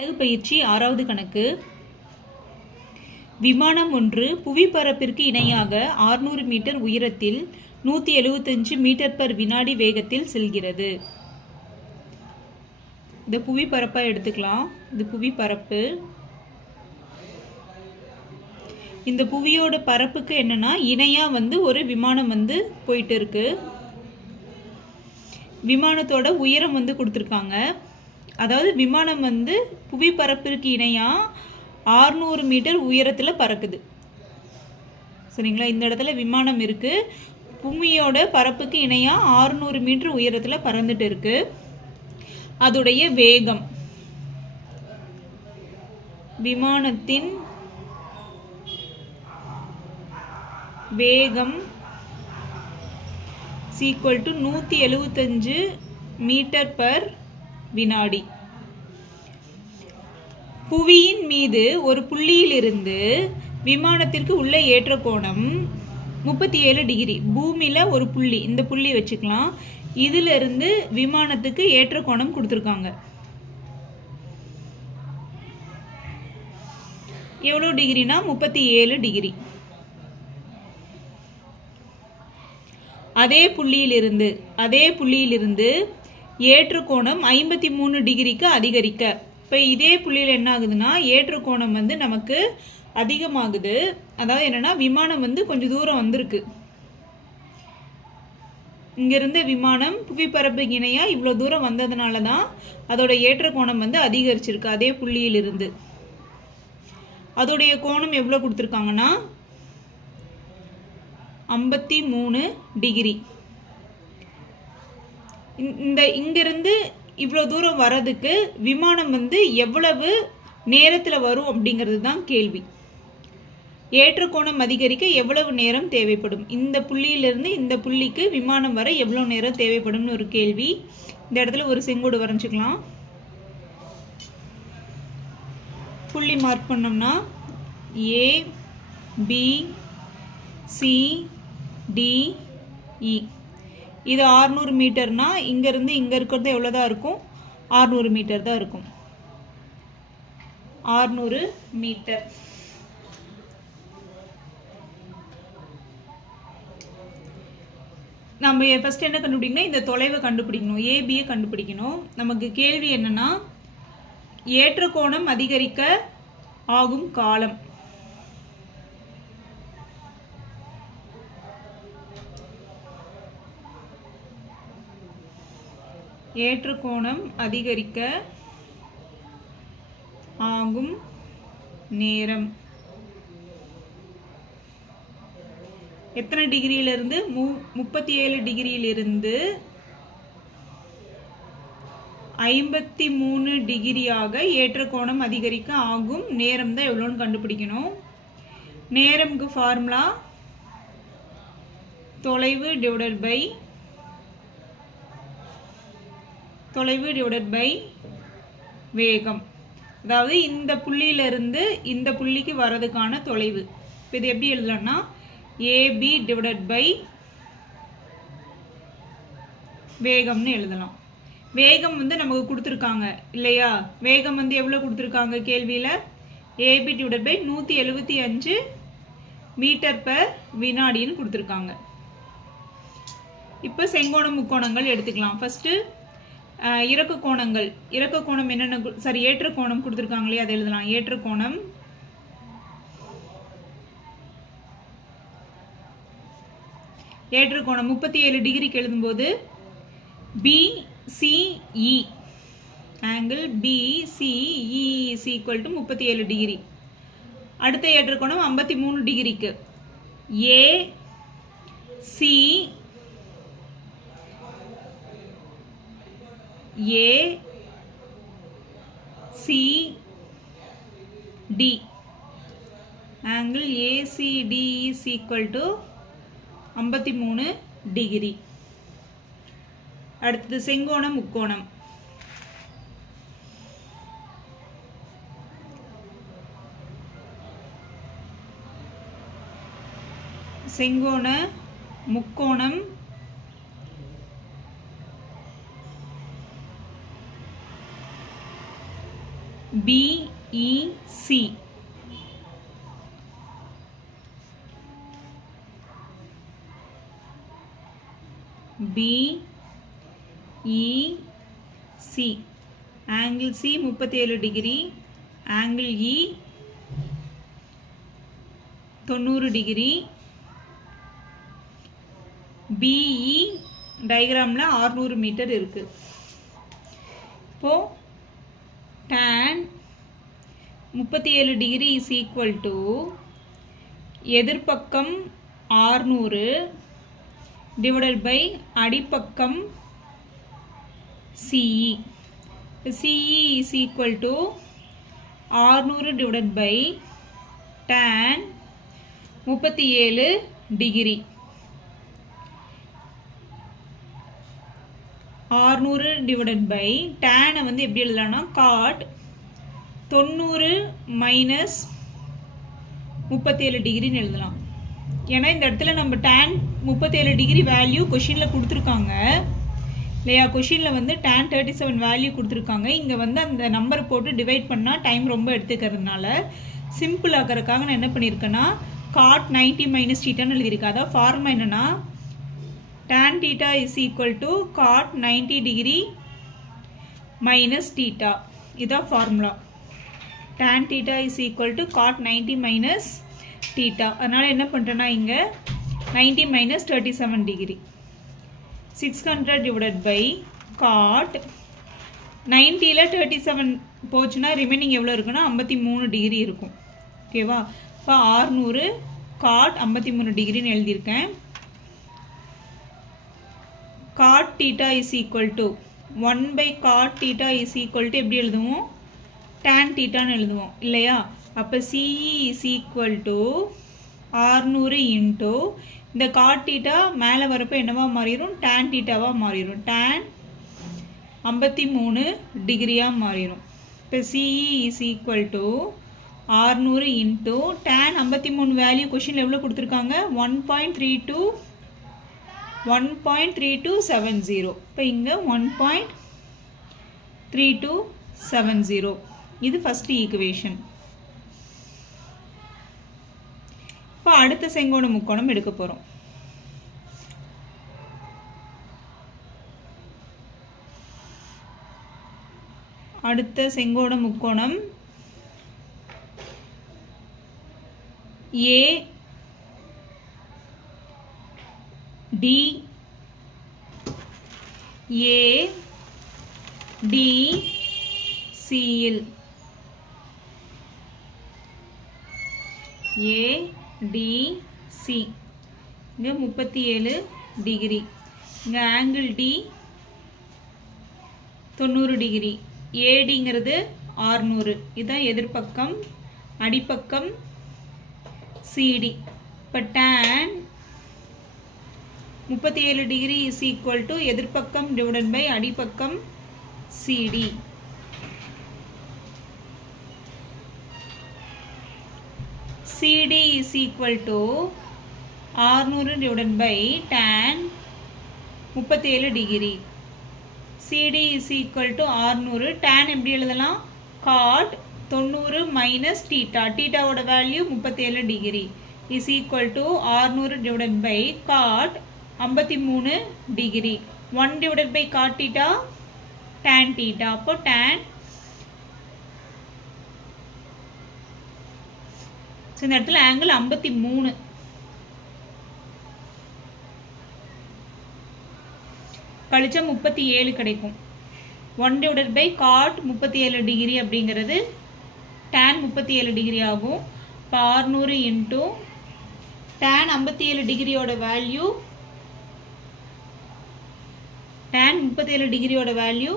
அழகு பயிற்சி 6வது கணக்கு. விமானம் ஒன்று புவிப்பரப்பிற்கு இணையாக 600 மீட்டர் உயரத்தில் 175 மீட்டர் பர் வினாடி வேகத்தில் செல்கிறது. இந்த புவிப்பரப்பை எடுத்துக்கலாம். இது புவிப்பரப்பு. இந்த புவியோட பரப்புக்கு என்னன்னா இணையா ஒரு விமானம் போயிட்டு இருக்கு. விமானத்தோட உயரம் கொடுத்துருக்காங்க. அதாவது விமானம் புவிப்பரப்பிற்கு இணையாக 600 மீட்டர் உயரத்தில் பறக்குது. சரிங்களா? இந்த இடத்துல விமானம் இருக்குது. பூமியோட பரப்புக்கு இணையாக 600 மீட்டர் உயரத்தில் பறந்துட்டு இருக்கு. அதோடைய வேகம், விமானத்தின் வேகம் ஈக்குவல் டு 175 மீட்டர் பர் வினாடி. புவியின் மீது ஒரு புள்ளியிலிருந்து விமானத்திற்கு உள்ள ஏற்ற கோணம் 37 டிகிரி. பூமியில் ஒரு புள்ளி, இந்த புள்ளி வச்சுக்கலாம். இதிலிருந்து விமானத்துக்கு ஏற்ற கோணம் கொடுத்துருக்காங்க. எவ்வளோ டிகிரினா 37 டிகிரி. அதே புள்ளியிலிருந்து ஏற்ற கோணம் 53 டிகிரிக்கு அதிகரிக்க. இப்போ இதே புள்ளியில் என்ன ஆகுதுன்னா ஏற்ற கோணம் நமக்கு அதிகமாகுது. அதாவது என்னன்னா விமானம் கொஞ்சம் தூரம் வந்திருக்கு. இங்கிருந்து விமானம் புவிப்பரப்புக்கு இணையாக இவ்வளோ தூரம் வந்ததுனால தான் அதோட ஏற்ற கோணம் அதிகரிச்சிருக்கு. அதே புள்ளியிலிருந்து அதோடைய கோணம் எவ்வளோ கொடுத்துருக்காங்கன்னா 53 டிகிரி. இங்கிருந்து இவ்வளோ தூரம் வர்றதுக்கு விமானம் எவ்வளவு நேரத்தில் வரும் அப்படிங்கிறது தான் கேள்வி. ஏற்ற கோணம் அதிகரிக்க எவ்வளவு நேரம் தேவைப்படும்? இந்த புள்ளியிலிருந்து இந்த புள்ளிக்கு விமானம் வர எவ்வளோ நேரம் தேவைப்படும்னு ஒரு கேள்வி. இந்த இடத்துல ஒரு செங்கோடு வரைஞ்சிக்கலாம். புள்ளி மார்க் பண்ணோம்னா ஏ பி சி டி இ. இது 600 மீட்டர்னா இங்கேருந்து இங்கே இருக்கிறது எவ்வளோ தான் இருக்கும்? 600 மீட்டர் தான் இருக்கும். 600 மீட்டர். நம்ம ஃபர்ஸ்ட் என்ன கண்டுபிடிக்கணும்? இந்த தொலைவை கண்டுபிடிக்கணும். ஏபியை கண்டுபிடிக்கணும். நமக்கு கேள்வி என்னன்னா ஏற்ற கோணம் அதிகரிக்க ஆகும் காலம். ஏற்ற கோணம் அதிகரிக்க ஆகும் நேரம் எத்தனை டிகிரியிலிருந்து? 37 டிகிரியிலிருந்து 53 டிகிரியாக ஏற்ற கோணம் அதிகரிக்க ஆகும் நேரம் தான் எவ்வளோன்னு கண்டுபிடிக்கணும். நேரம்க்கு ஃபார்முலா தொலைவு டிவைடட் பை வேகம். அதாவது இந்த புள்ளியிலிருந்து இந்த புள்ளிக்கு வர்றதுக்கான தொலைவு. இப்போ இது எப்படி எழுதலாம்னா ஏபி டிவைடட் பை வேகம்னு எழுதலாம். வேகம் நமக்கு கொடுத்துருக்காங்க இல்லையா? வேகம் எவ்வளோ கொடுத்துருக்காங்க கேள்வியில்? AB divided by 175 metre per வினாடின்னு கொடுத்துருக்காங்க. இப்போ செங்கோணம் முக்கோணங்கள் எடுத்துக்கலாம். ஃபஸ்ட்டு இறக்க கோணம் என்னென்ன? சாரி, ஏற்ற கோணம் கொடுத்துருக்காங்களே அதை எழுதலாம். ஏற்ற கோணம் ஏற்ற கோணம் 37 டிகிரிக்கு எழுதும்போது BCE angle BCE is equal to 37 degree. அடுத்த ஏற்ற கோணம் 53 டிகிரிக்கு AC D angle ACD is equal to 53 degree. அடுத்தது செங்கோணம் முக்கோணம். செங்கோண முக்கோணம் BEC. BEC angle C 37 degree, angle E 90 degree. BE டயக்ராமில் 600 மீட்டர் இருக்கு. இப்போ tan 37 degree is equal to எதிர்பக்கம் 600 டிவைடட் பை அடிப்பக்கம் CE. CE is equal to 600 divided by tan 37 degree. 600 divided by டேனை வந்து எப்படி எழுதலாம்னா காட் 90 மைனஸ் 37 டிகிரின்னு எழுதலாம். ஏன்னா இந்த இடத்துல நம்ம tan 37 டிகிரி வேல்யூ கொஷினில் கொடுத்துருக்காங்க இல்லையா. கொஷினில் வந்து tan 37 வேல்யூ கொடுத்துருக்காங்க. இங்கே வந்து அந்த நம்பர் போட்டு டிவைட் பண்ணால் டைம் ரொம்ப எடுத்துக்கிறதுனால சிம்பிள் ஆகிறதுக்காக நான் என்ன பண்ணியிருக்கேன்னா காட் 90 மைனஸ் தீட்டான்னு எழுதியிருக்கேன். அதாவது ஃபார்முலா என்னென்னா tan theta is equal to cot 90 degree minus theta. இதான் formula. tan theta is equal to cot 90 minus theta. அதனால் என்ன பண்ணுறேன்னா இங்கே 90 minus 37 degree. 600 divided by cot 90ல் 37 போச்சுன்னா ரிமைனிங் எவ்வளோ இருக்குன்னா 53 டிகிரி இருக்கும். ஓகேவா. இப்போ 600 cot 53 டிகிரின்னு எழுதியிருக்கேன். cot theta is equal to 1 by cot theta is equal to எப்படி எழுதுவோம் tan thetaன்னு எழுதுவோம் இல்லையா. அப்போ CE is equal to 600 into இந்த cot theta மேலே வரப்போ என்னவா மாறிடும் tan thetaவா மாறிடும். tan 53 டிகிரியாக மாறிடும். இப்போ CE is equal to 600 into tan 53 value கொஷினில் எவ்வளோ கொடுத்துருக்காங்க 1.3270. இப்போ இங்கே 1.3270. இது ஃபர்ஸ்ட் ஈக்குவேஷன். இப்போ அடுத்த செங்கோண முக்கோணம் எடுக்க போகிறோம். அடுத்த செங்கோண முக்கோணம் ஏ டி ஏ டி சியில் ஏ டி சி இங்கே 37 டிகிரி. இங்கே ஆங்கிள் டி 90 டிகிரி. ஏடிங்கிறது 600. இதுதான் எதிர்பக்கம், அடிப்பக்கம் சிடி. இப்போ tan 37 degree is equal to எதிர்பக்கம் டிவைடட் பை அடிப்பக்கம் CD. CD is equal to 600 divided by tan 37 degree. CD is equal to 600. tan எப்படி எழுதலாம் காட் 90 மைனஸ் தீட்டா. தீட்டாவோட value 37 degree is equal to 600 divided by cot 53 degree. 1 divided by cot theta tan theta. அப்போ tan இந்த இடத்துல angle 53 கழிச்சா 37 கிடைக்கும். 1 divided by cot 37 degree அப்படிங்கிறது tan 37 degree ஆகும். இப்போ 600 இன்ட்டு tan 57 டிகிரியோட வேல்யூ tan 37 டிகிரியோட வேல்யூ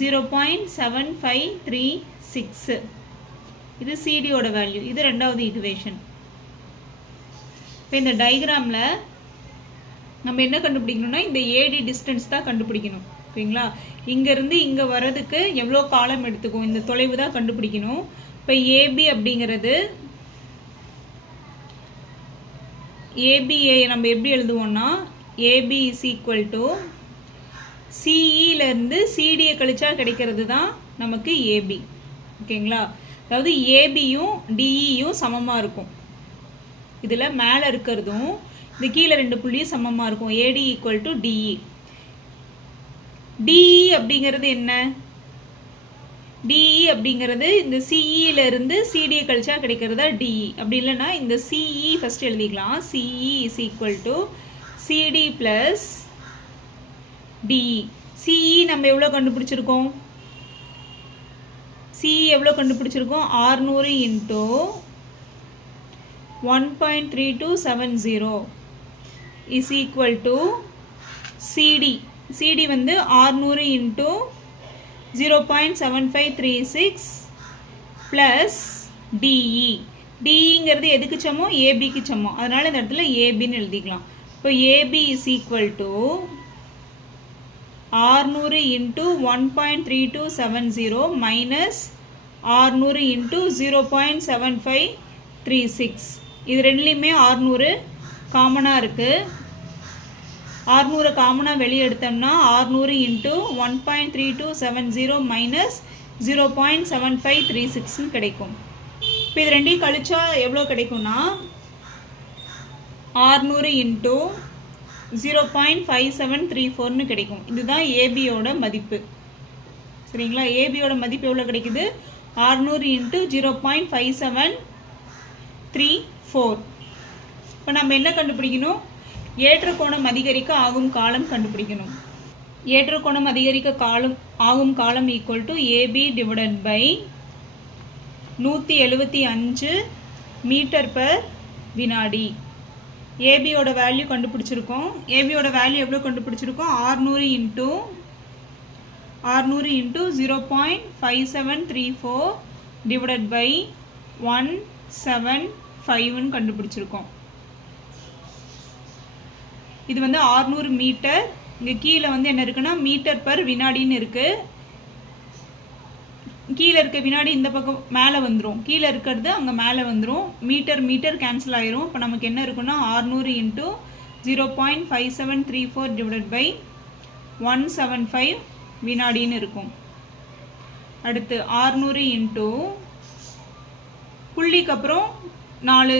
0.7536. இது சிடியோட வேல்யூ. இது ரெண்டாவது ஈக்குவேஷன். இப்போ இந்த டயக்ராமில் நம்ம என்ன கண்டுபிடிக்கணும்னா இந்த ஏடி டிஸ்டன்ஸ் தான் கண்டுபிடிக்கணும். ஓகேங்களா. இங்கேருந்து இங்கே வர்றதுக்கு எவ்வளோ காலம் எடுத்துக்கும் இந்த தொலைவு தான் கண்டுபிடிக்கணும். இப்போ ஏபி அப்படிங்கிறது ஏபிஏ நம்ம எப்படி எழுதுவோம்னா ஏபி இஸ் ஈக்குவல் டு சிஇலேருந்து சிடியை கழிச்சா கிடைக்கிறது தான் நமக்கு ஏபி. ஓகேங்களா? அதாவது ஏபியும் டிஇயும் சமமாக இருக்கும். இதில் மேலே இருக்கிறதும் இந்த கீழே 2 புள்ளியும் சமமாக இருக்கும். AD equal to DE. DE அப்படிங்கிறது என்ன? டிஇ அப்படிங்கிறது இந்த சிஇல இருந்து சிடியை கழிச்சா கிடைக்கிறதா டிஇ. அப்படி இல்லைன்னா இந்த சிஇ ஃபர்ஸ்ட் எழுதிக்கலாம். CE is equal to CD plus DE. CE நம்ம எவ்வளோ கண்டுபிடிச்சிருக்கோம்? சிஇ எவ்வளோ கண்டுபிடிச்சிருக்கோம்? 600 into 1.3270 is equal to CD. CD வந்து 600 இன்ட்டு 0.7536 ப்ளஸ் டிஇ. டிஇங்கிறது எதுக்கு சமம்? ஏபிக்கு சமம். அதனால் இந்த இடத்துல ஏபின்னு எழுதிக்கலாம். இப்போ AB is equal to 600 into 1.3270 minus 600 into 0.7536. இது ரெண்டுலேயுமே 600 காமனாக இருக்குது. 600 காமனாக வெளியே எடுத்தோம்னா 600 இன்ட்டு 1.3270 மைனஸ் 0.7536 கிடைக்கும். இப்போ இது ரெண்டையும் கழிச்சா எவ்வளோ கிடைக்கும்னா 600 இன்ட்டு 0.5734 கிடைக்கும். இதுதான் ஏபியோட மதிப்பு. சரிங்களா? ஏபியோட மதிப்பு எவ்வளோ கிடைக்குது? 600 இன்ட்டு 0.5734. இப்போ நம்ம என்ன கண்டுபிடிக்கணும்? ஏற்ற கோணம் அதிகரிக்க ஆகும் காலம் கண்டுபிடிக்கணும். ஏற்ற கோணம் அதிகரிக்க ஆகும் காலம் equal to AB divided by 175 metre per வினாடி. ஏபியோட வேல்யூ கண்டுபிடிச்சிருக்கோம். ஏபியோட வேல்யூ எவ்வளோ கண்டுபிடிச்சிருக்கோம்? 600 இன்ட்டு 0.5734 டிவைடட் பை 175 கண்டுபிடிச்சிருக்கோம். இது வந்து 600 மீட்டர். இங்கே கீழே வந்து என்ன இருக்குன்னா மீட்டர் பர் வினாடின்னு இருக்குது. கீழே இருக்க வினாடி இந்த பக்கம் மேலே வந்துடும், கீழே இருக்கிறது அங்கே மேலே வந்துடும். மீட்டர் கேன்சல் ஆயிரும். இப்போ நமக்கு என்ன இருக்குன்னா 600 இன்ட்டு 0.5734 டிவைடட் பை 175 வினாடின்னு இருக்கும். அடுத்து 600 இன்ட்டு புள்ளிக்கு அப்புறம் 4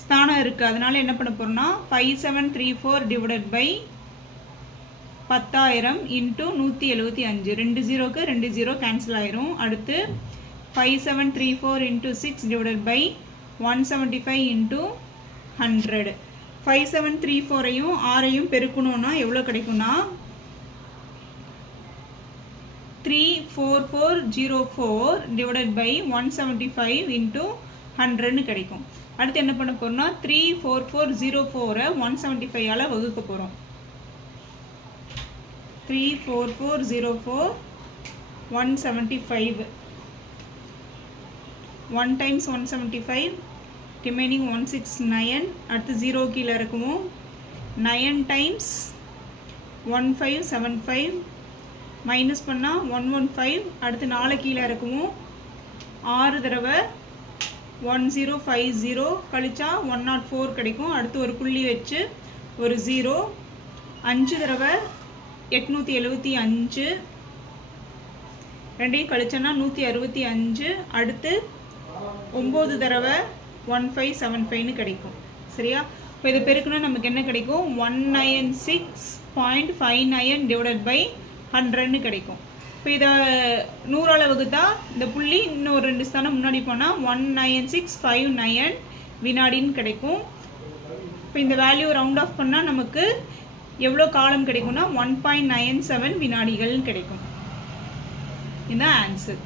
ஸ்தானம் இருக்குது. அதனால என்ன பண்ண போகிறோம்னா 5734 டிவைடட் பை 10,000 இன்ட்டு 175. 2 0க்கு 2 0 கேன்சல் ஆயிரும். அடுத்து 5734 இன்ட்டு 6 டிவைடட் பை 175 இன்ட்டு 100. 5734ஐயும் 6ஐயும் பெருக்கணும்னா எவ்வளோ கிடைக்கும்னா 34404 டிவைடட் பை 175 இன்ட்டு 100ன்னு கிடைக்கும். அடுத்து என்ன பண்ண போகிறோம்னா 34404 175ஆல் வகுக்க போகிறோம். 34404 175. 1 times 175 remaining 169. அடுத்து 0 கீழே இருக்குமோ 9 times 1575 மைனஸ் பண்ணால் 115. அடுத்து 4 கீழே இருக்குமோ 6 தடவை 1050 கழிச்சா 104 கிடைக்கும். அடுத்து ஒரு புள்ளி வச்சு ஒரு 0. 5 தடவை 875 ரெண்டையும் கழிச்சோன்னா 165. அடுத்து 9 தடவை 1575ன்னு கிடைக்கும். சரியா? இப்போ இதை பெருக்கணும் நமக்கு என்ன கிடைக்கும்? 196.59 டிவைடட் பை 100ன்னு கிடைக்கும். இப்போ இதை 100ஆல் வகுத்தா இந்த புள்ளி இன்னும் 2 ஸ்தானம் முன்னாடி போனால் 19659 வினாடின்னு கிடைக்கும். இப்போ இந்த வேல்யூ ரவுண்ட் ஆஃப் பண்ணால் நமக்கு எவ்வளோ காலம் கிடைக்கும்னா 1.97 வினாடிகள்னு கிடைக்கும். இதுதான் ஆன்சர்.